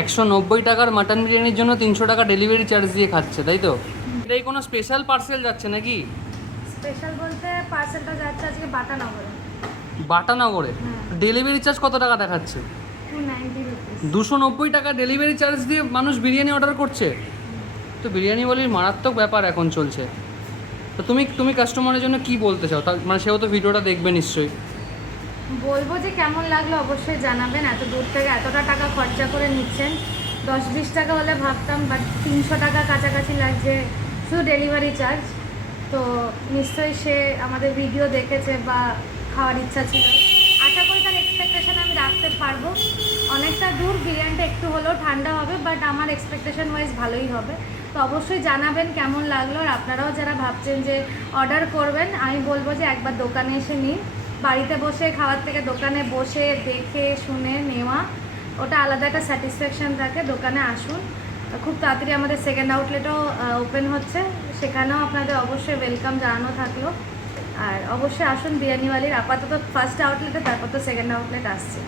190 টাকার মাটন বিরিয়ানির জন্য 300 টাকা ডেলিভারি চার্জ দিয়ে খাচ্ছে, তাই তো? এটাই কোনো স্পেশাল পার্সেল যাচ্ছে নাকি? স্পেশাল বলতে পার্সেলটা যাচ্ছে আজকে বাটানগরে। বাটানগরে? ডেলিভারি চার্জ কত টাকা দেখাচ্ছে? 290 রুপিস। 290 টাকা ডেলিভারি চার্জ দিয়ে মানুষ বিরিয়ানি অর্ডার করছে। তো বিরিয়ানি বলির মারাত্মক ব্যাপার এখন চলছে। তো তুমি কাস্টমারের জন্য কি বলতে চাও? মানে সেও তো ভিডিওটা দেখবে নিশ্চয়ই। বলবো যে কেমন লাগলো অবশ্যই জানাবেন। এত দূর থেকে এতটা টাকা খরচা করে নিচ্ছেন, 10-20 টাকা হলে ভাবতাম, বাট 300 টাকা কাছাকাছি লাগছে শুধু ডেলিভারি চার্জ। তো নিশ্চয়ই সে আমাদের ভিডিও দেখেছে বা খাওয়ার ইচ্ছা ছিল। আশা করি তার এক্সপেকটেশন আমি রাখতে পারবো। অনেকটা দূর, বিরিয়ানিটা একটু হলেও ঠান্ডা হবে, বাট আমার এক্সপেকটেশন ওয়াইজ ভালোই হবে। তো অবশ্যই জানাবেন কেমন লাগলো। আর আপনারাও যারা ভাবছেন যে অর্ডার করবেন, আমি বলবো যে একবার দোকানে এসে নিন। বাড়িতে বসে খাওয়ার থেকে দোকানে বসে দেখে শুনে নেওয়া, ওটা আলাদা একটা স্যাটিসফ্যাকশান থাকে। দোকানে আসুন, খুব তাড়াতাড়ি আমাদের সেকেন্ড আউটলেটও ওপেন হচ্ছে, সেখানেও আপনাদের অবশ্যই ওয়েলকাম জানানো থাকলো। আর অবশ্যই আসুন বিরিয়ানিওয়ালির। আপাতত ফার্স্ট আউটলেটে, তারপর তো সেকেন্ড আউটলেট আসছে।